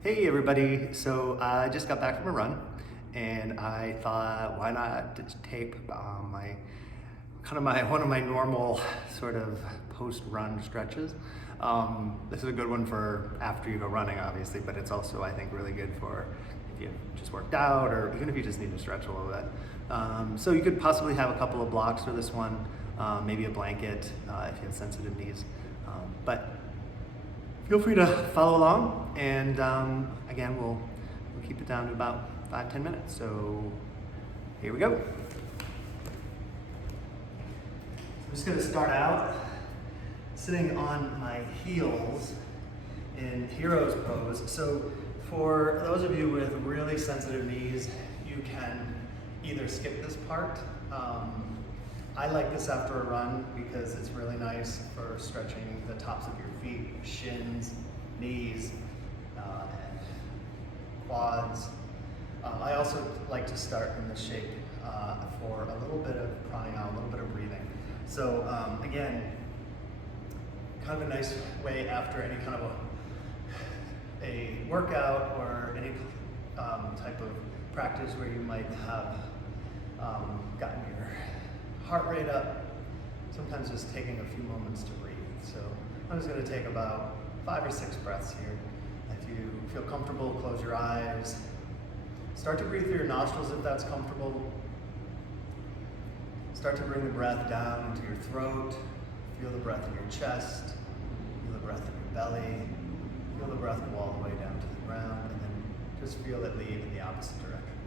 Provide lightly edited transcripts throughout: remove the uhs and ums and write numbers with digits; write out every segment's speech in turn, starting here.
Hey everybody, so I just got back from a run and I thought why not just tape one of my normal sort of post-run stretches. This is a good one for after you go running obviously, but it's also I think really good for if you just worked out or even if you just need to stretch a little bit. So you could possibly have a couple of blocks for this one, maybe a blanket if you have sensitive knees. But feel free to follow along, and again, we'll keep it down to about 5-10 minutes. So here we go. I'm just going to start out sitting on my heels in hero's pose. So for those of you with really sensitive knees, you can either skip this part. I like this after a run because it's really nice for stretching the tops of your feet, shins, knees, and quads. I also like to start in this shape for a little bit of pranayama, a little bit of breathing. So again, kind of a nice way after any kind of a workout or any type of practice where you might have gotten your heart rate up, sometimes just taking a few moments to breathe. So I'm just going to take about 5 or 6 breaths here. If you feel comfortable, close your eyes. Start to breathe through your nostrils if that's comfortable. Start to bring the breath down into your throat. Feel the breath in your chest. Feel the breath in your belly. Feel the breath go all the way down to the ground, and then just feel it leave in the opposite direction.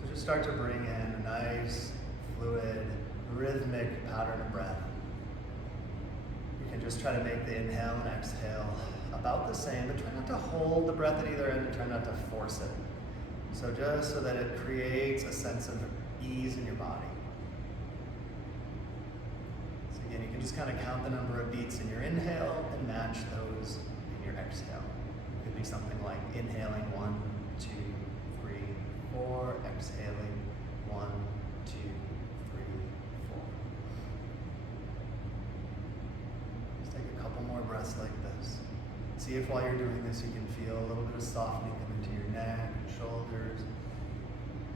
So just start to bring in a nice, fluid, rhythmic pattern of breath. You can just try to make the inhale and exhale about the same, but try not to hold the breath at either end and try not to force it. So just so that it creates a sense of ease in your body. So again, you can just kind of count the number of beats in your inhale and match those in your exhale. It could be something like inhaling 1, 2, 3, 4, exhaling 1, 2, 3, 4. Just take a couple more breaths like this. See if while you're doing this you can feel a little bit of softening come into your neck and shoulders,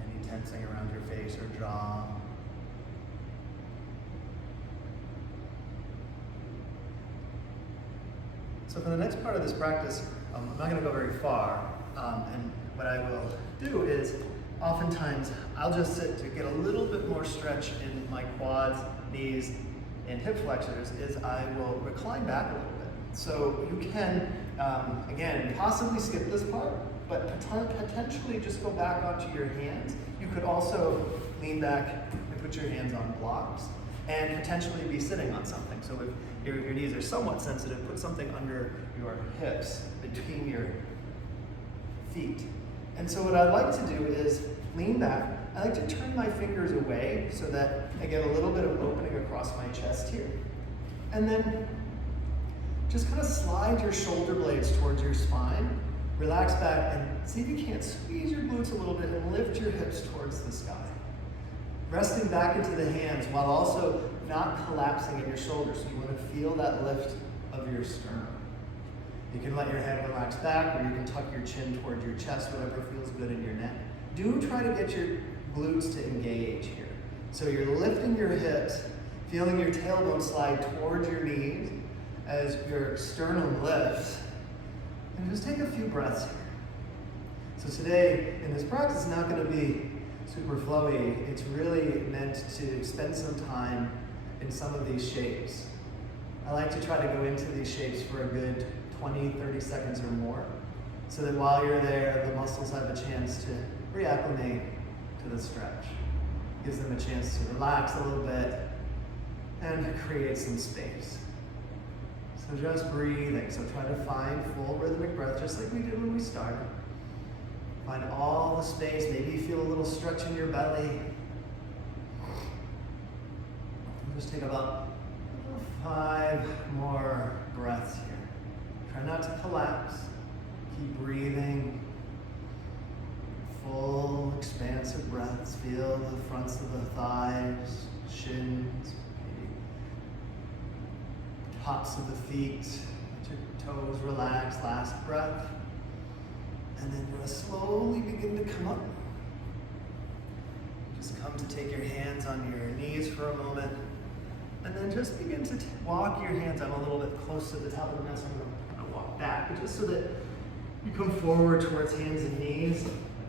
any tensing around your face or jaw. So for the next part of this practice, I'm not going to go very far, and what I will do is oftentimes I'll just sit to get a little bit more stretch in my quads, knees, and hip flexors is I will recline back a little bit. So you can, again, possibly skip this part, but potentially just go back onto your hands. You could also lean back and put your hands on blocks and potentially be sitting on something. So if your knees are somewhat sensitive, put something under your hips, between your feet. And so what I'd like to do is lean back. I like to turn my fingers away so that I get a little bit of opening across my chest here. And then just kind of slide your shoulder blades towards your spine. Relax back and see if you can't squeeze your glutes a little bit and lift your hips towards the sky. Resting back into the hands while also not collapsing in your shoulders. So you want to feel that lift of your sternum. You can let your head relax back, or you can tuck your chin towards your chest, whatever feels good in your neck. Do try to get your glutes to engage here. So you're lifting your hips, feeling your tailbone slide towards your knees as your sternum lifts. And just take a few breaths here. So today, in this practice, it's not going to be super flowy. It's really meant to spend some time in some of these shapes. I like to try to go into these shapes for a good 20-30 seconds or more, so that while you're there, the muscles have a chance to reacclimate to the stretch. Gives them a chance to relax a little bit and create some space. So just breathing. So try to find full rhythmic breath, just like we did when we started. Find all the space. Maybe you feel a little stretch in your belly. Just take about 5 more breaths here. Try not to collapse. Keep breathing. Full, expansive breaths. Feel the fronts of the thighs, shins, maybe tops of the feet. Let your toes relax. Last breath. And then you're gonna slowly begin to come up. Just come to take your hands on your knees for a moment. And then just begin to walk your hands. I'm a little bit close to the top of the mat, so I'm gonna walk back, but just so that you come forward towards hands and knees.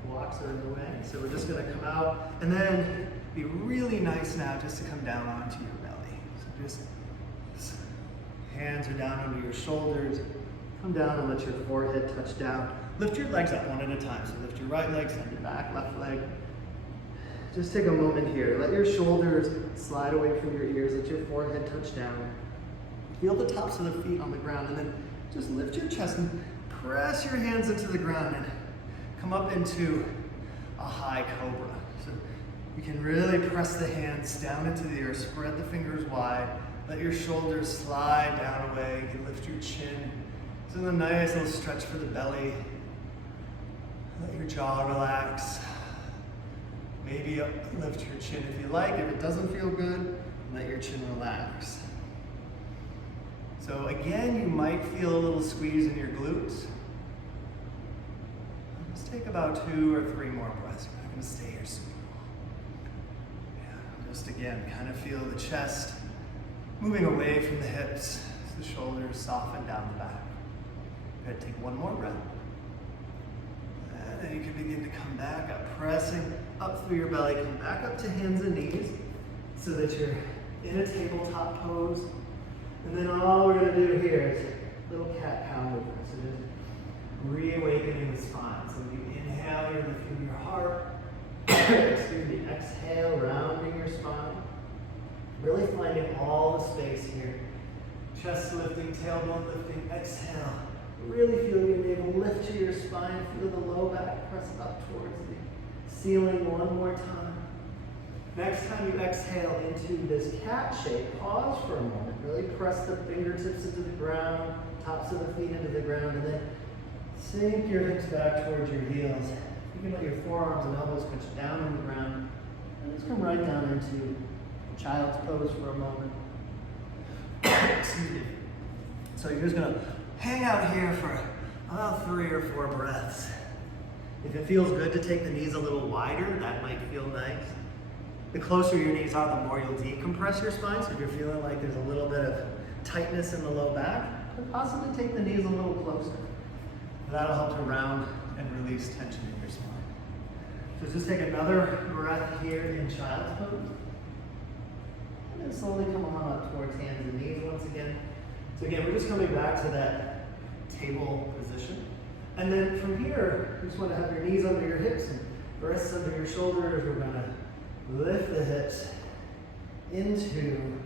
Blocks are in the way. So we're just gonna come out and then be really nice now just to come down onto your belly. So just hands are down under your shoulders. Come down and let your forehead touch down. Lift your legs up one at a time. So lift your right leg, send it back, left leg. Just take a moment here. Let your shoulders slide away from your ears. Let your forehead touch down. Feel the tops of the feet on the ground, and then just lift your chest and press your hands into the ground and come up into a high cobra. So you can really press the hands down into the earth. Spread the fingers wide. Let your shoulders slide down away. You can lift your chin. This is a nice little stretch for the belly. Let your jaw relax. Maybe lift your chin if you like. If it doesn't feel good, let your chin relax. So again, you might feel a little squeeze in your glutes. Just take about 2 or 3 more breaths. You're not going to stay here super long. Yeah, just again, kind of feel the chest moving away from the hips. The shoulders soften down the back. Good. Take 1 more breath. And then you can begin to come back up, pressing up through your belly. Come back up to hands and knees so that you're in a tabletop pose. And then all we're going to do here is a little cat-cow movement. So just reawakening the spine. So you inhale, you're lifting your heart. Excuse me. Exhale, rounding your spine. Really finding all the space here. Chest lifting, tailbone lifting. Exhale. Really feel your navel lift to your spine. Feel the low back press up towards the ceiling one more time. Next time you exhale into this cat shape, pause for a moment. Really press the fingertips into the ground, tops of the feet into the ground, and then sink your hips back towards your heels. You can let your forearms and elbows touch down on the ground. And let's come right down into child's pose for a moment. Excuse me. So you're just gonna hang out here for about 3 or 4 breaths. If it feels good to take the knees a little wider, that might feel nice. The closer your knees are, the more you'll decompress your spine. So if you're feeling like there's a little bit of tightness in the low back, possibly take the knees a little closer. That'll help to round and release tension in your spine. So just take another breath here in child's pose. And then slowly come on up towards hands and knees once again. So again, we're just coming back to that table position. And then from here, you just want to have your knees under your hips and wrists under your shoulders. We're going to lift the hips into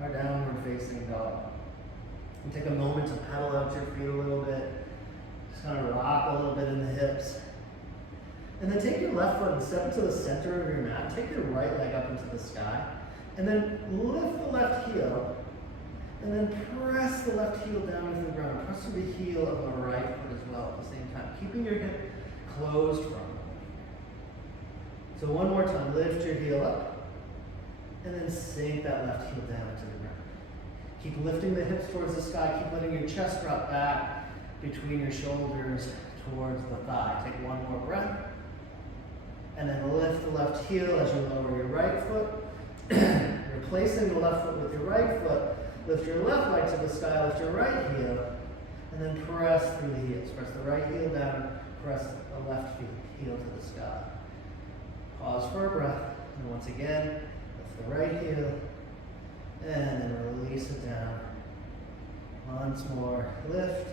our downward facing dog. And take a moment to pedal out your feet a little bit. Just kind of rock a little bit in the hips. And then take your left foot and step into the center of your mat. Take your right leg up into the sky. And then lift the left heel. And then press the left heel down into the ground. Press through the heel of the right foot as well at the same time. Keeping your hip closed for a moment. So one more time, lift your heel up. And then sink that left heel down into the ground. Keep lifting the hips towards the sky. Keep letting your chest drop back between your shoulders towards the thigh. Take one more breath. And then lift the left heel as you lower your right foot. Replacing the left foot with your right foot. Lift your left leg to the sky, lift your right heel, and then press through the heels. Press the right heel down, press the left heel to the sky. Pause for a breath, and once again, lift the right heel, and then release it down. Once more, lift,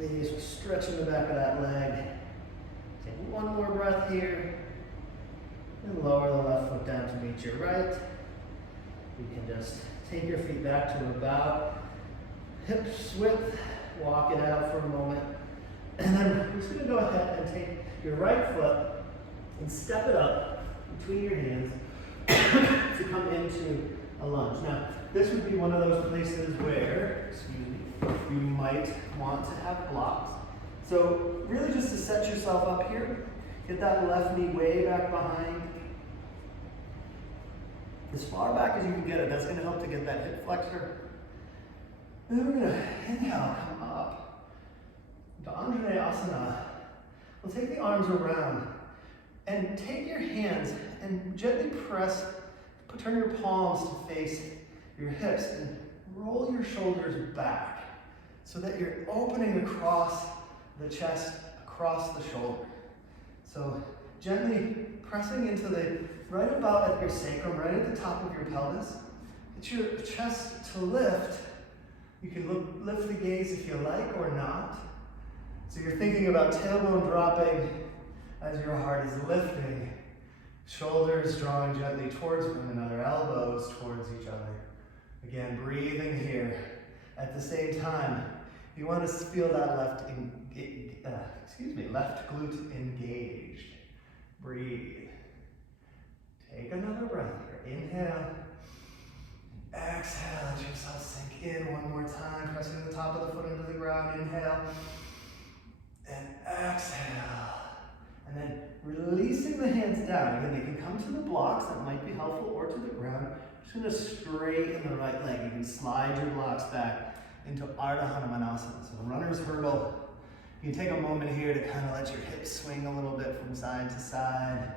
and release, stretching the back of that leg. Take one more breath here, and lower the left foot down to meet your right. You can just take your feet back to about hips width, walk it out for a moment, and then we're just going to go ahead and take your right foot and step it up between your hands to come into a lunge. Now, this would be one of those places where, you might want to have blocks. So really just to set yourself up here, get that left knee way back behind, as far back as you can get it. That's going to help to get that hip flexor. And then we're going to inhale, come up. Anjaneyasana, we'll take the arms around and take your hands and gently press, turn your palms to face your hips and roll your shoulders back so that you're opening across the chest, across the shoulder. So gently pressing into right about at your sacrum, right at the top of your pelvis. Get your chest to lift. You can lift the gaze if you like or not. So you're thinking about tailbone dropping as your heart is lifting. Shoulders drawing gently towards one another, elbows towards each other. Again, breathing here. At the same time, you want to feel that left glute engaged. Breathe. Take another breath here. Inhale. Exhale. Let yourself sink in one more time. Pressing the top of the foot into the ground. Inhale. And exhale. And then releasing the hands down. Again, they can come to the blocks. That might be helpful, or to the ground. Just going to straighten the right leg. You can slide your blocks back into Ardha Hanumanasana. So runner's hurdle. You can take a moment here to kind of let your hips swing a little bit from side to side.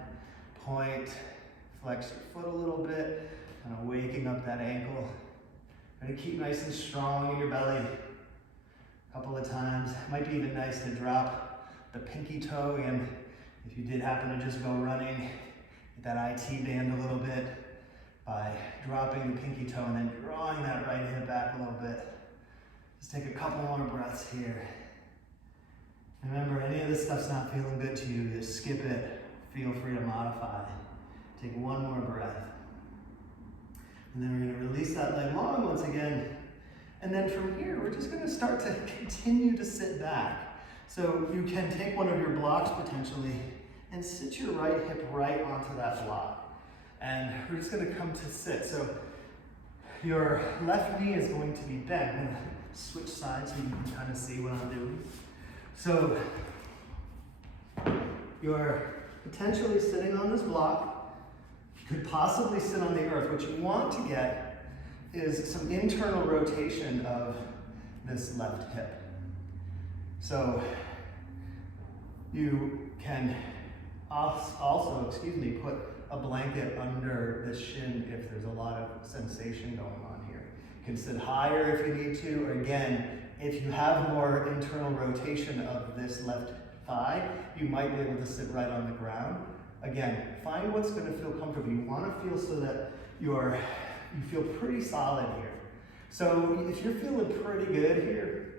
Point, flex your foot a little bit, kind of waking up that ankle. And keep nice and strong in your belly. A couple of times. It might be even nice to drop the pinky toe in. If you did happen to just go running, get that IT band a little bit by dropping the pinky toe and then drawing that right hip back a little bit. Just take a couple more breaths here. Remember, any of this stuff's not feeling good to you, just skip it. Feel free to modify. Take one more breath. And then we're going to release that leg long once again. And then from here, we're just going to start to continue to sit back. So you can take one of your blocks potentially and sit your right hip right onto that block. And we're just going to come to sit. So your left knee is going to be bent. I'm going to switch sides so you can kind of see what I'm doing. So you're potentially sitting on this block. You could possibly sit on the earth. What you want to get is some internal rotation of this left hip. So you can also, put a blanket under the shin if there's a lot of sensation going on here. You can sit higher if you need to, or again, if you have more internal rotation of this left thigh, you might be able to sit right on the ground. Again, find what's going to feel comfortable. You want to feel so that you feel pretty solid here. So if you're feeling pretty good here,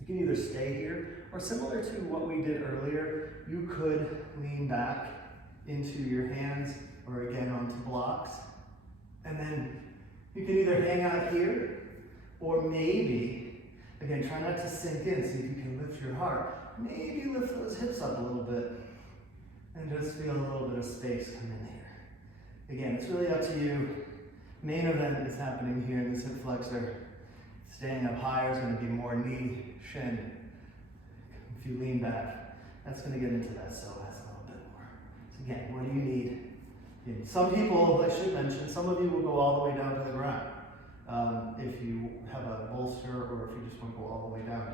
you can either stay here, or similar to what we did earlier, you could lean back into your hands or again onto blocks. And then you can either hang out here, or maybe, again, try not to sink in, see if you can lift your heart. Maybe lift those hips up a little bit and just feel a little bit of space come in here. Again, it's really up to you. Main event is happening here in this hip flexor. Staying up higher is going to be more knee, shin. If you lean back, that's going to get into that psoas a little bit more. So again, what do you need? Some people, I should mention, some of you will go all the way down to the ground. If you have a bolster or if you just want to go all the way down.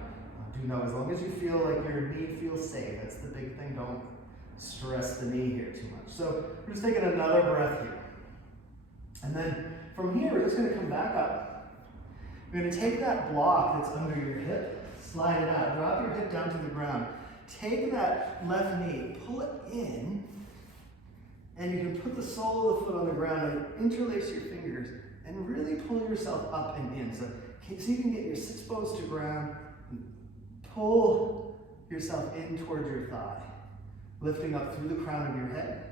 Do know, as long as you feel like your knee feels safe, that's the big thing. Don't stress the knee here too much. So we're just taking another breath here. And then from here, we're just going to come back up. You're going to take that block that's under your hip, slide it out, drop your hip down to the ground. Take that left knee, pull it in, and you can put the sole of the foot on the ground and interlace your fingers and really pull yourself up and in. So you can get your sits bones to ground, and pull yourself in towards your thigh, lifting up through the crown of your head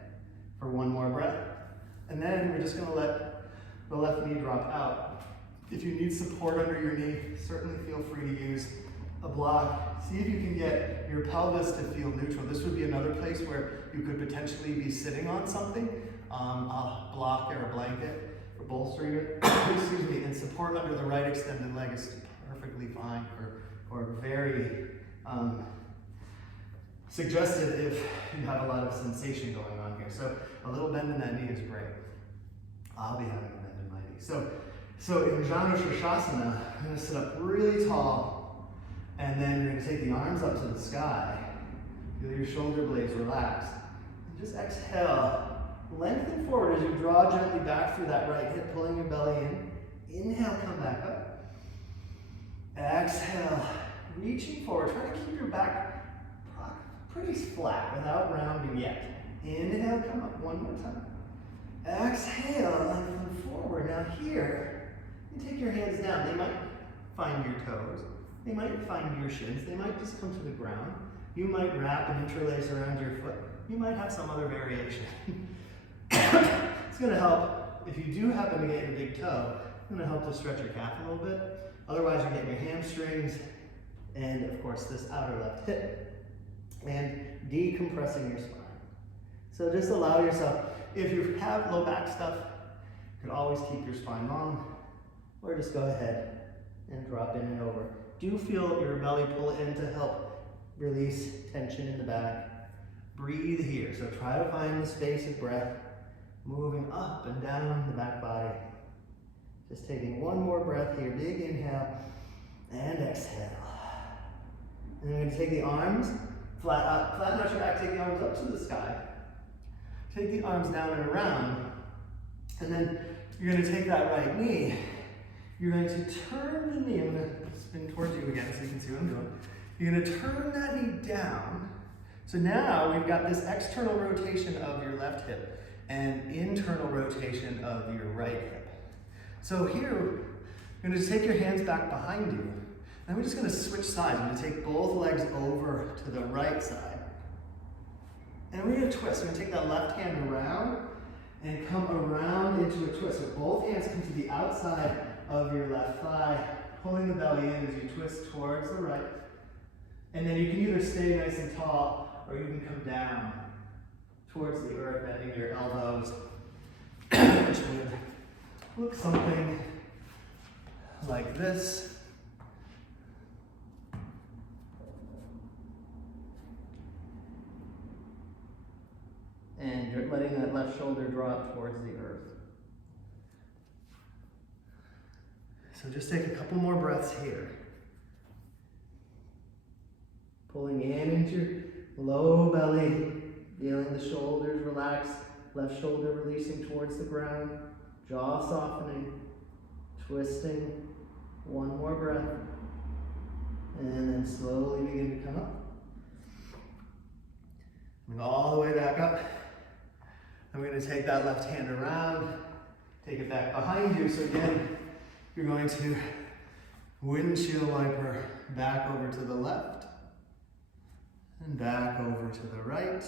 for one more breath. And then we're just going to let the left knee drop out. If you need support under your knee, certainly feel free to use a block. See if you can get your pelvis to feel neutral. This would be another place where you could potentially be sitting on something, a block or a blanket, or bolstering it, and support under the right extended leg is perfectly fine, or very suggested if you have a lot of sensation going on here. So a little bend in that knee is great. I'll be having a bend in my knee. So in Janu Shirshasana, I'm going to sit up really tall. And then you're gonna take the arms up to the sky. Feel your shoulder blades relax. And just exhale. Lengthen forward as you draw gently back through that right hip, pulling your belly in. Inhale, come back up. Exhale, reaching forward. Try to keep your back pretty flat without rounding yet. Inhale, come up one more time. Exhale, lengthen forward. Now here, you take your hands down. They might find your toes. They might find your shins. They might just come to the ground. You might wrap and interlace around your foot. You might have some other variation. It's going to help, if you do happen to get your big toe, it's going to help to stretch your calf a little bit. Otherwise, you're getting your hamstrings and, of course, this outer left hip and decompressing your spine. So just allow yourself, if you have low back stuff, you can always keep your spine long, or just go ahead and drop in and over. Do feel your belly pull in to help release tension in the back. Breathe here. So try to find the space of breath, moving up and down the back body. Just taking one more breath here. Big inhale and exhale. And then we're going to take the arms, flatten out your back, take the arms up to the sky. Take the arms down and around. And then you're going to take that right knee. You're going to turn the knee. I'm going to spin towards you again so you can see what I'm doing. You're going to turn that knee down. So now we've got this external rotation of your left hip and internal rotation of your right hip. So here, you're going to take your hands back behind you. And we're just going to switch sides. We're going to take both legs over to the right side. And we're going to twist. We're going to take that left hand around and come around into a twist. So both hands come to the outside of your left thigh, pulling the belly in as you twist towards the right. And then you can either stay nice and tall, or you can come down towards the earth, bending your elbows, which would look something like this. And you're letting that left shoulder drop towards the earth. So just take a couple more breaths here. Pulling in into your low belly, feeling the shoulders relax, left shoulder releasing towards the ground, jaw softening, twisting. One more breath. And then slowly begin to come up. And all the way back up. And we're going to take that left hand around, take it back behind you. So again, you're going to windshield wiper back over to the left and back over to the right,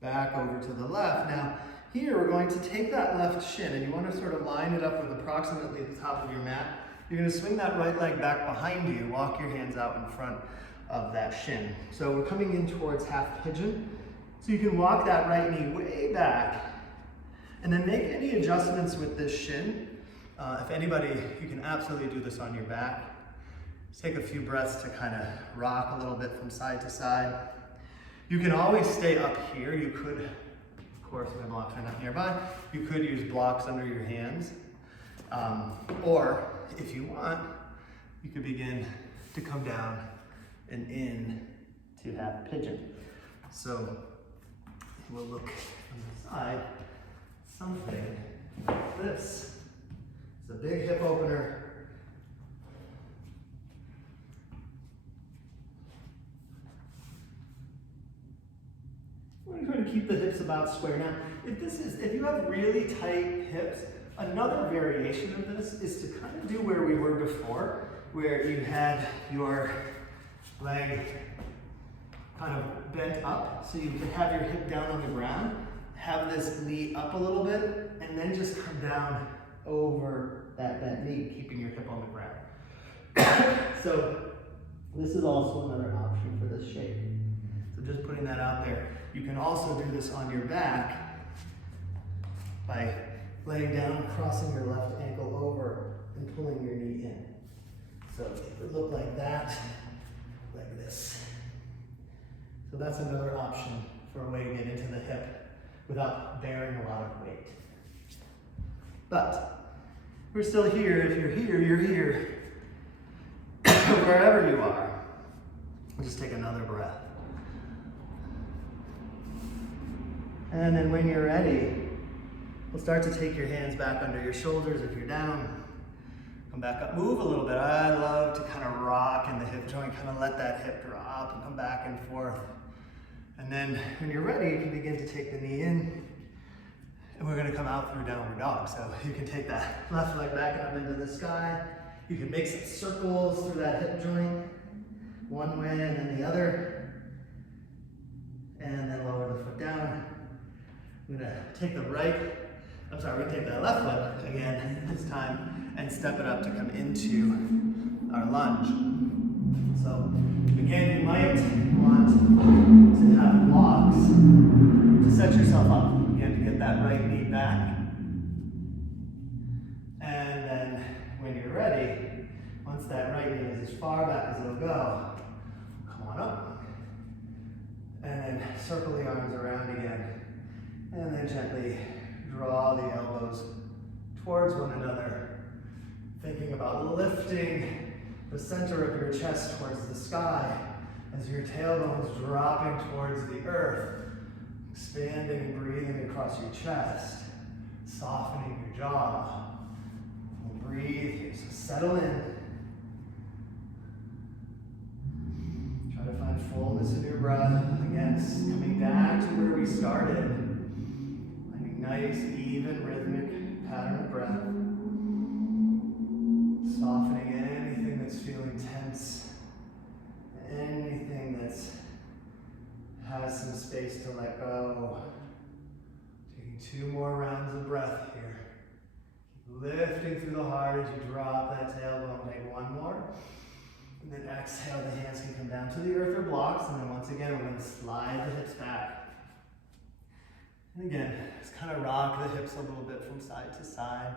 back over to the left. Now here we're going to take that left shin and you want to sort of line it up with approximately the top of your mat. You're going to swing that right leg back behind you, walk your hands out in front of that shin. So we're coming in towards half pigeon. So you can walk that right knee way back and then make any adjustments with this shin. If anybody, you can absolutely do this on your back. Just take a few breaths to kind of rock a little bit from side to side. You can always stay up here. You could, of course, my blocks are not nearby. You could use blocks under your hands. Or if you want, you could begin to come down and in to half pigeon. So we'll look on the side, something like this. It's a big hip opener. We're going to keep the hips about square. Now, if you have really tight hips, another variation of this is to kind of do where we were before, where you had your leg kind of bent up, so you can have your hip down on the ground, have this knee up a little bit, and then just come down over that bent knee, keeping your hip on the ground. So this is also another option for this shape. So just putting that out there. You can also do this on your back by laying down, crossing your left ankle over, and pulling your knee in. So it would look like that, like this. So that's another option for a way to get into the hip without bearing a lot of weight. But we're still here. If you're here, you're here. wherever you are, just take another breath. And then when you're ready, we'll start to take your hands back under your shoulders if you're down. Come back up, move a little bit. I love to kind of rock in the hip joint, kind of let that hip drop and come back and forth. And then when you're ready, you can begin to take the knee in, and we're gonna come out through downward dog. So you can take that left leg back and up into the sky. You can make some circles through that hip joint, one way and then the other. And then lower the foot down. I'm gonna take we're gonna take that left foot again this time and step it up to come into our lunge. So again, you might want to have blocks to set yourself up. Again, to get that right knee back. And then when you're ready, once that right knee is as far back as it'll go, come on up. And then circle the arms around again. And then gently draw the elbows towards one another, thinking about lifting the center of your chest towards the sky as your tailbone's dropping towards the earth, expanding and breathing across your chest, softening your jaw. And breathe here, so settle in. Try to find fullness in your breath. Again, coming back to where we started. Nice, even, rhythmic pattern of breath. Softening anything that's feeling tense. Anything that has some space to let go. Taking 2 more rounds of breath here. Keep lifting through the heart as you drop that tailbone. Take 1 more. And then exhale, the hands can come down to the earth or blocks. And then once again, we're going to slide the hips back. And again, just kind of rock the hips a little bit from side to side.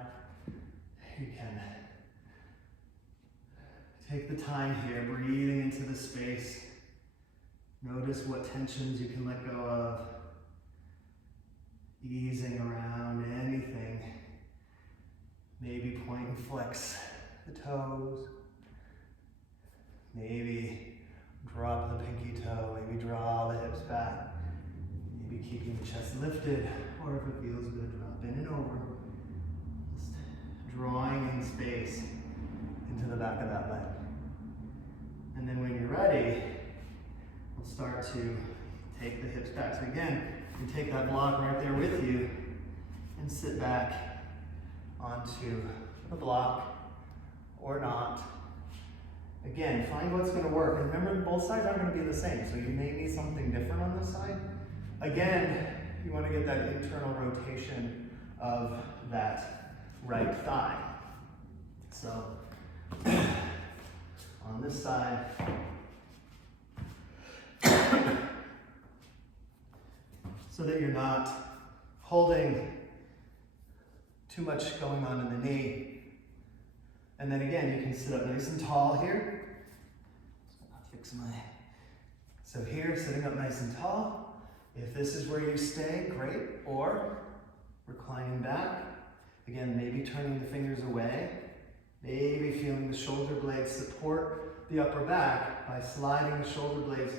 You can take the time here, breathing into the space. Notice what tensions you can let go of. Easing around anything. Maybe point and flex the toes. Maybe drop the pinky toe. Maybe draw the hips back. Maybe keeping the chest lifted, or if it feels good, drop in and over. Just drawing in space into the back of that leg. And then when you're ready, we'll start to take the hips back. So again, you take that block right there with you and sit back onto the block or not. Again, find what's going to work. And remember, both sides aren't going to be the same, so you may need something different on this side. Again, you want to get that internal rotation of that right thigh. So, on this side, so that you're not holding too much going on in the knee. And then again, you can sit up nice and tall here. So here, sitting up nice and tall. If this is where you stay, great. Or reclining back. Again, maybe turning the fingers away. Maybe feeling the shoulder blades support the upper back by sliding the shoulder blades,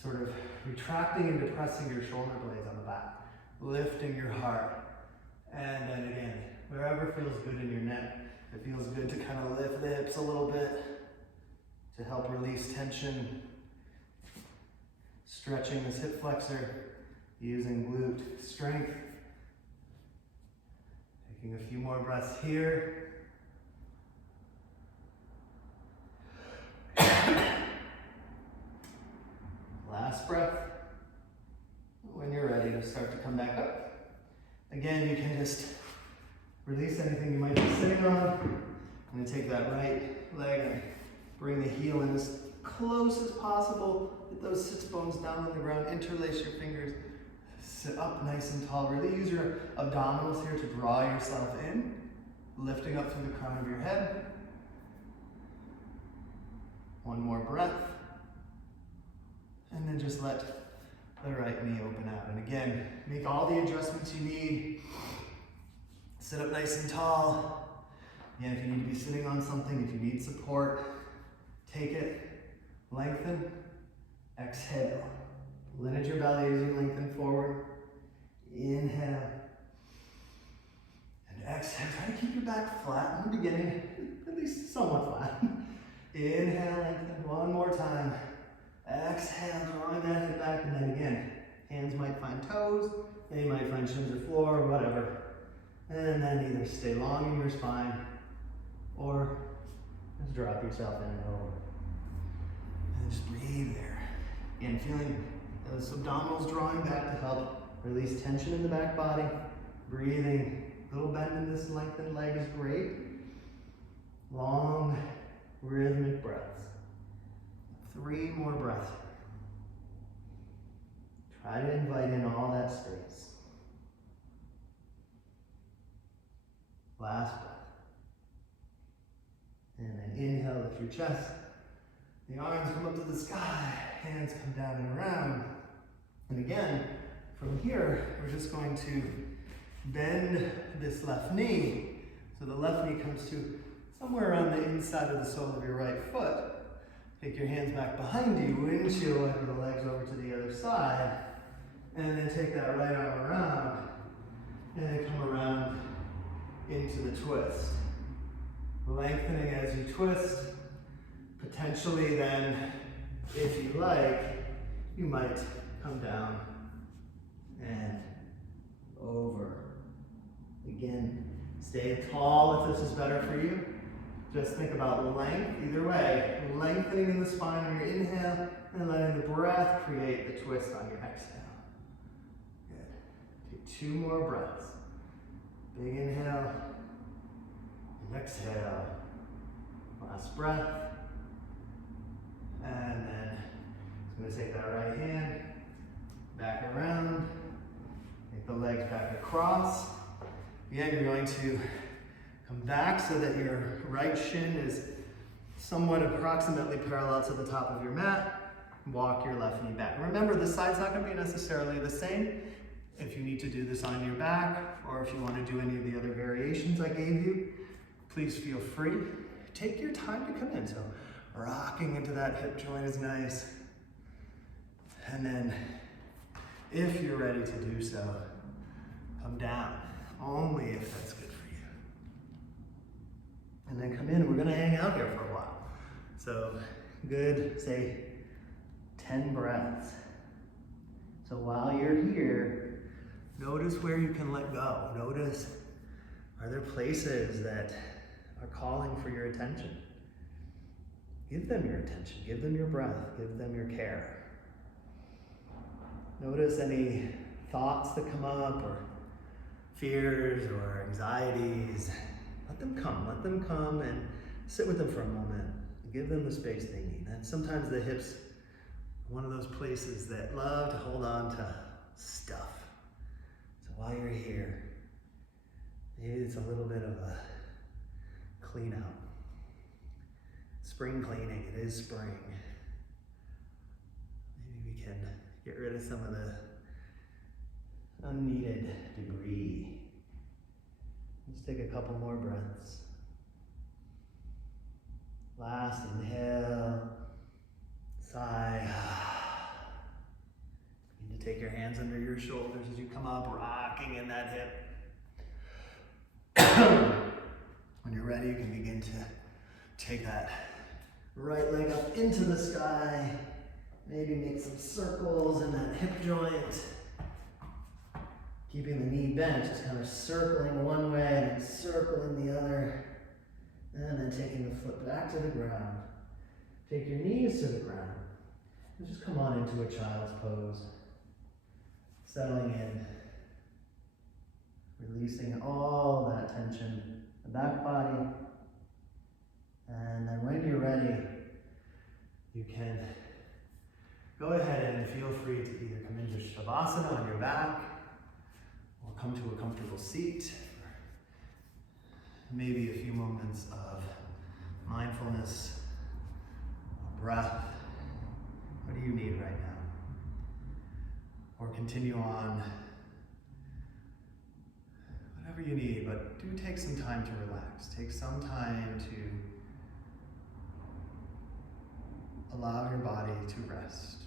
sort of retracting and depressing your shoulder blades on the back. Lifting your heart. And then again, wherever feels good in your neck. It feels good to kind of lift the hips a little bit to help release tension. Stretching this hip flexor, using glute strength. Taking a few more breaths here. Last breath. When you're ready to start to come back up. Again, you can just release anything you might be sitting on. I'm going to take that right leg and bring the heel in as close as possible. Get those sits bones down on the ground. Interlace your fingers. Sit up nice and tall. Really use your abdominals here to draw yourself in. Lifting up through the crown of your head. One more breath. And then just let the right knee open out. And again, make all the adjustments you need. Sit up nice and tall. Again, if you need to be sitting on something, if you need support, Take it, lengthen, exhale. Lineage your belly as you lengthen forward. Inhale. And exhale. Try to keep your back flat in the beginning, at least somewhat flat. Inhale, lengthen one more time. Exhale, drawing that hip back, and then again. Hands might find toes, they might find shins or floor, whatever. And then either stay long in your spine, or just drop yourself in and over. And just breathe there. Again, feeling those abdominals drawing back to help release tension in the back body. Breathing, little bend in this lengthened leg is great. Long, rhythmic breaths. 3 more breaths. Try to invite in all that space. Last breath. And then inhale, lift your chest. The arms come up to the sky, hands come down and around. And again, from here, we're just going to bend this left knee. So the left knee comes to somewhere around the inside of the sole of your right foot. Take your hands back behind you, windshield wiper the legs over to the other side. And then take that right arm around, and then come around into the twist. Lengthening as you twist. Potentially then, if you like, you might come down and over. Again, stay tall if this is better for you. Just think about length either way. Lengthening in the spine on your inhale and letting the breath create the twist on your exhale. Good. Take 2 more breaths. Big inhale and exhale. Last breath. And then I'm going to take that right hand back around. Take the legs back across. Again, you're going to come back so that your right shin is somewhat approximately parallel to the top of your mat. Walk your left knee back. Remember, the side's not going to be necessarily the same. If you need to do this on your back, or if you want to do any of the other variations I gave you, please feel free. Take your time to come in. So rocking into that hip joint is nice. And then, if you're ready to do so, come down, only if that's good for you. And then come in, we're gonna hang out here for a while. So, good, say 10 breaths. So while you're here, notice where you can let go. Notice, are there places that are calling for your attention? Give them your attention, give them your breath, give them your care. Notice any thoughts that come up, or fears or anxieties. Let them come and sit with them for a moment. Give them the space they need. And sometimes the hips are one of those places that love to hold on to stuff. So while you're here, maybe it's a little bit of a clean out. Spring cleaning, it is spring. Maybe we can get rid of some of the unneeded debris. Let's take a couple more breaths. Last inhale, sigh. You need to take your hands under your shoulders as you come up, rocking in that hip. When you're ready, you can begin to take that right leg up into the sky. Maybe make some circles in that hip joint. Keeping the knee bent, just kind of circling one way and then circling the other. And then taking the foot back to the ground. Take your knees to the ground. And just come on into a child's pose. Settling in. Releasing all that tension in the back body. And then when you're ready, you can go ahead and feel free to either come into Shavasana on your back, or come to a comfortable seat, or maybe a few moments of mindfulness, breath. What do you need right now? Or continue on, whatever you need, but do take some time to relax. Take some time to allow your body to rest.